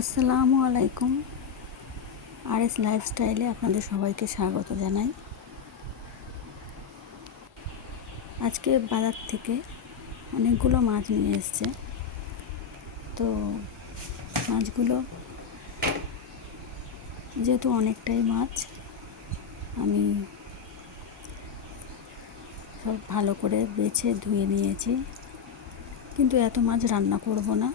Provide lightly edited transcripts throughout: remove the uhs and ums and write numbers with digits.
আসসালামু আলাইকুম। আর.এস লাইফস্টাইলে আপনাদের সবাইকে স্বাগত জানাই। আজকে বাজার থেকে অনেকগুলো মাছ নিয়ে এসছে। তো মাছগুলো যেহেতু অনেকটাই মাছ, আমি সব ভালো করে বেছে ধুয়ে নিয়েছি, কিন্তু এত মাছ রান্না করব না,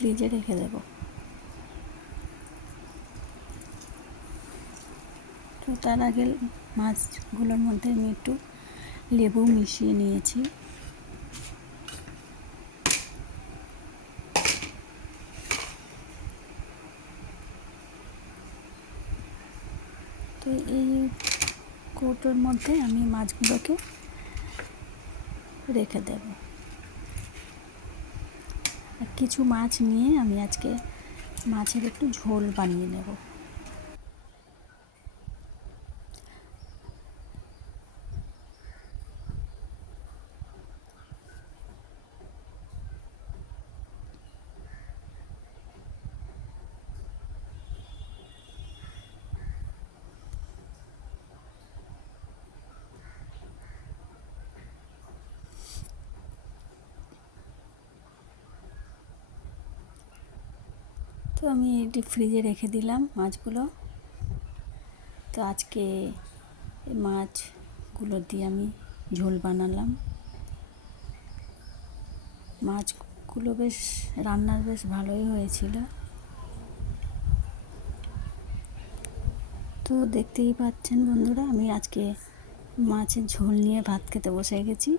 ফ্রিজে রেখে দেব। তো তার আগে মাছগুলোর মধ্যে আমি একটু লেবু মিশিয়ে নিয়েছি। তো এই কৌটোর মধ্যে আমি মাছগুলোকে রেখে দেব। আর কিছু মাছ নিয়ে আমি আজকে মাছের একটু ঝোল বানিয়ে নেব। তো আমি এটি ফ্রিজে রেখে দিলাম মাছগুলো। তো আজকে মাছগুলো দিয়ে আমি ঝোল বানালাম। মাছগুলো রান্নার বেশ ভালোই হয়েছিল। তো দেখতেই পাচ্ছেন বন্ধুরা, আমি আজকে মাছের ঝোল নিয়ে ভাত খেতে বসে গেছি।